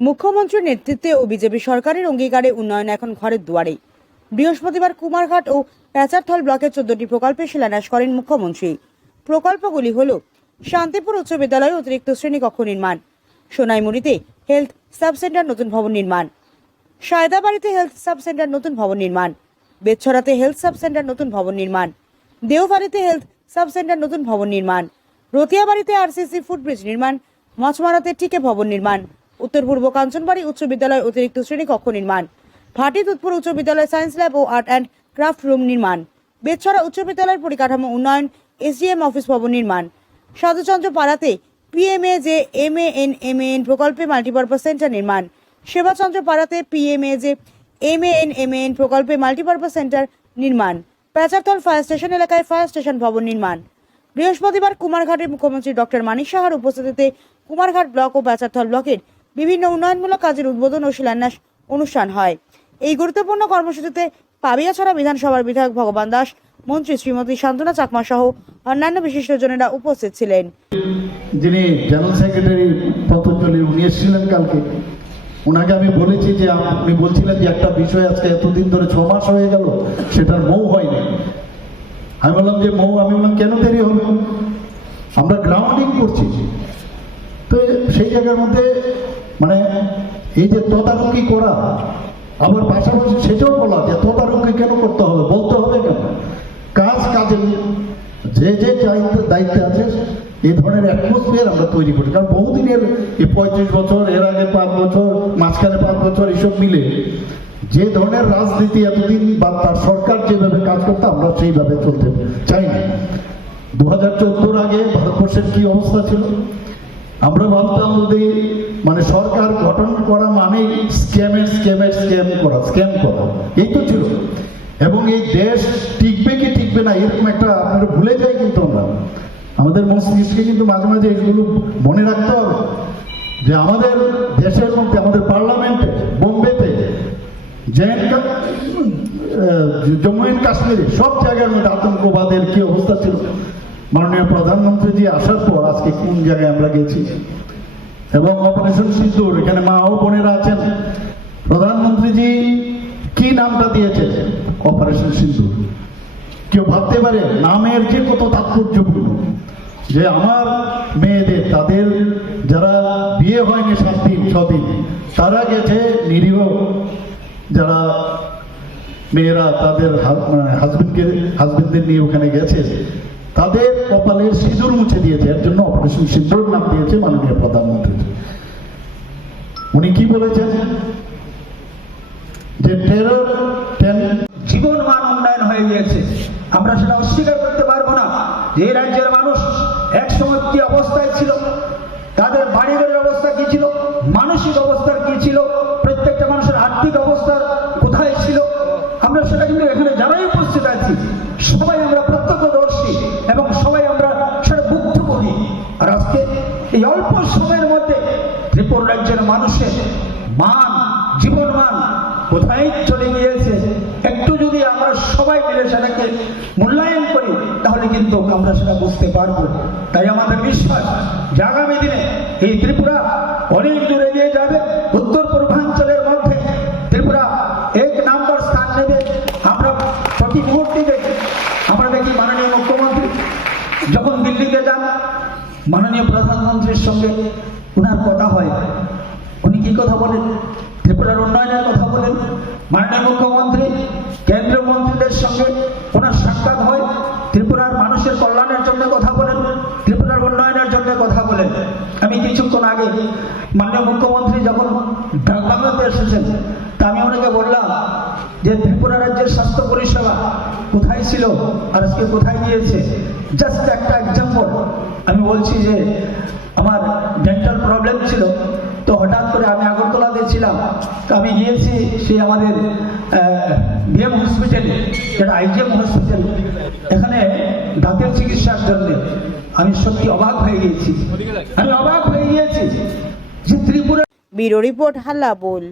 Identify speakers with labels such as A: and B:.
A: মুখ্যমন্ত্রীর নেতৃত্বে ও বিজেপি সরকারের অঙ্গীকারে উন্নয়ন এখন ঘরের দুয়ারে বৃহস্পতিবার কুমারঘাট ও প্যাচারথল ব্লকের চোদ্দটি প্রকল্পের শিলান্যাস করেন মুখ্যমন্ত্রী। প্রকল্পগুলি হল শান্তিপুর উচ্চ বিদ্যালয়ে অতিরিক্ত শ্রেণীকক্ষ নির্মাণ, সোনাইমুড়িতে হেলথ সাব সেন্টার নতুন ভবন নির্মাণ, সায়দাবাড়িতে হেলথ সাব সেন্টার নতুন ভবন নির্মাণ বেচ্ছরাতে হেলথ সাব সেন্টার নতুন ভবন নির্মাণ, দেওবাড়িতে হেলথ সাব সেন্টার নতুন ভবন নির্মাণ, রতিয়াবাড়িতে আরসিসি ফুটব্রিজ নির্মাণ, মাছমারাতে টিকে ভবন নির্মাণ উত্তর পূর্ব কাঞ্চনবাড়ি উচ্চ বিদ্যালয় অতিরিক্ত শ্রেণীকক্ষ নির্মাণ। ভাটি দুধপুর উচ্চ বিদ্যালয় সায়েন্স ল্যাব ও আর্ট অ্যান্ড ক্রাফট রুম নির্মাণ। বেচ্ছরা উচ্চ বিদ্যালয়ের পরিকাঠামো উন্নয়ন, এসডিএম অফিস ভবন নির্মাণ। সাধুচন্দ্র পাড়াতে পিএমএ যে M A N M A N প্রকল্পে মাল্টিপারপাস সেন্টার নির্মাণ। সেবাচন্দ্র পাড়াতে পিএমএ যে M A N M A N প্রকল্পে মাল্টিপারপাস সেন্টার নির্মাণ। প্যাচারতল ফায়ার স্টেশন এলাকায় ফায়ার স্টেশন ভবন নির্মাণ। বৃহস্পতিবার কুমারঘাটের মুখ্যমন্ত্রী ডক্টর মানিক সাহার উপস্থিতিতে কুমারঘাট ব্লক ও প্যাচারথল ব্লকের বিভিন্ন উন্নয়নমূলক কাজের উদ্বোধন ও শিলান্যাস অনুষ্ঠান হয়। এই গুরুত্বপূর্ণ কর্মসূচিতে পাবিয়াছড়া বিধানসভার বিধায়ক ভগবান দাস, মন্ত্রী শ্রীমতী শান্তনা চাকমা সহ অন্যান্য বিশিষ্টজনেরা উপস্থিত ছিলেন।
B: যিনি জেনারেল সেক্রেটারি পতঞ্জলি উনি এসেছিলেন কালকে ওনাকে আমি বলেছি যে আপনি বলছিলেন যে একটা বিষয় আজকে এতদিন ধরে ছ মাস হয়ে গেল, সেটার মৌ হয়নি। আমি বললাম যে মৌ, আমি বললাম, কেন দেরি হবে আমরা গ্রাউন্ডিং করছি। তো সেই জায়গার মধ্যে মানে এই যে তদারকি করা, আবার পাশাপাশি সেটাও বলা যে তদারকি কেন করতে হবে, বলতে হবে কেন? কাজ কাজে যে যে দায়িত্ব আছে এই ধরনের অ্যাটমসফিয়ার আমরা তৈরি করি। কারণ বহুদিনের এই পঁয়ত্রিশ বছর, এর আগে পাঁচ বছর, মাঝখানে পাঁচ বছর, এসব মিলে যে ধরনের রাজনীতি এতদিন বা তার সরকার যেভাবে কাজ করতো আমরা সেইভাবে চলতে চাই না দু হাজার চোদ্দোর আগে ভারতবর্ষের কি অবস্থা ছিল? আমরা ভাবতাম যদি মানে সরকার গঠন করা মানেই স্ক্যামের স্ক্যামের স্ক্যাম করা স্ক্যাম করা। এই তো ছিল। এবং এই দেশ টিকবে কি টিকবে না, এরকম একটা আপনারা ভুলে যাই কিন্তু আমরা। আমাদের মস্তিষ্কে কিন্তু মাঝে মাঝে এগুলো মনে রাখতে হবে। যে আমাদের দেশের মধ্যে, আমাদের পার্লামেন্টে, বোম্বেতে জম্মু অ্যান্ড কাশ্মীরে সব জায়গার মধ্যে আতঙ্কবাদের কি অবস্থা ছিল? মাননীয় প্রধানমন্ত্রী প্রধানমন্ত্রীজি, আসার পর আজকে কোন জায়গায় আমরা গেছি? এবং অপারেশন সিন্দুর, এখানে মা ও বোনেরা আছেন। প্রধানমন্ত্রীজি, কি নামটা দিয়েছে অপারেশন সিন্দুর। কেউ ভাবতে পারে নামের যে কত তাৎপর্যপূর্ণ, যে আমার মেয়েদের, তাদের যারা বিয়ে হয়নি সাত দিন ছদিন তারা গেছে নিরীহ। যারা মেয়েরা তাদের হাজবেন্ডকে হাজবেন্ডদের নিয়ে ওখানে গেছে তাদের কপালের সিঁদুর মুছে দিয়েছে। এর জন্য অপারেশন সিঁদুর নাম দিয়েছে মাননীয় প্রধানমন্ত্রী। উনি কি বলেছেন? যে টেরর টেন
C: জীবন মান উন্নয়ন হয়ে গিয়েছে। আমরা সেটা অস্বীকার করতে পারব না। যে রাজ্যের মানুষ একসময় কি অবস্থায় ছিল? তাদের বাড়ি বাড়ির অবস্থা কি ছিল? মানসিক অবস্থার কি ছিল? প্রত্যেকটা মানুষের আর্থিক অবস্থার এই অল্প সময়ের মধ্যে ত্রিপুরা রাজ্যের মানুষের মান, জীবন মান কোথায় চলে গিয়েছে? একটু যদি আমরা সবাই মিলে সেটাকে মূল্যায়ন করি, তাহলে কিন্তু আমরা সেটা বুঝতে পারব। তাই আমাদের বিশ্বাস যে আগামী দিনে এই ত্রিপুরা অনেক দূরে এগিয়ে যাবে। উত্তর পূর্বাঞ্চলের মধ্যে ত্রিপুরা এক নাম্বার স্থান নেবে। আমরা প্রতি মুহূর্তে দেখি। আমরা দেখি মাননীয় মুখ্যমন্ত্রী যখন দিল্লিতে যান মাননীয় প্রধানমন্ত্রীর সঙ্গে ওনার কথা হয়। উনি কি কথা বলেন? ত্রিপুরার উন্নয়নের কথা বলেন। মাননীয় মুখ্যমন্ত্রী, কেন্দ্রীয় মন্ত্রীদের সঙ্গে ওনার সাক্ষাৎ হয়। ত্রিপুরার মানুষের কল্যাণের জন্য কথা বলেন। ত্রিপুরার উন্নয়নের জন্য কথা বলেন। আমি কিছুক্ষণ আগে মাননীয় মুখ্যমন্ত্রী যখন বাংলাতে এসেছেন, তা আমি ওনাকে বললাম যে ত্রিপুরা রাজ্যের স্বাস্থ্য পরিষেবা কোথায় ছিল? আর আজকে কোথায় গিয়েছে? জাস্ট একটা এক্সাম্পল আমি বলছি যে আমার ডেন্টাল প্রবলেম ছিল, তো হঠাৎ করে আমি আগরতলাতে ছিলাম তো আমি গিয়েছি সেই আমাদের বিএম হসপিটালে যেটা আইজিএম হসপিটাল এখানে দাঁতের চিকিৎসার জন্য। আমি সত্যি অবাক হয়ে গিয়েছি। আমি অবাক হয়ে গিয়েছি যে ত্রিপুরা
A: ব্যুরো রিপোর্ট হাল্লা বোল।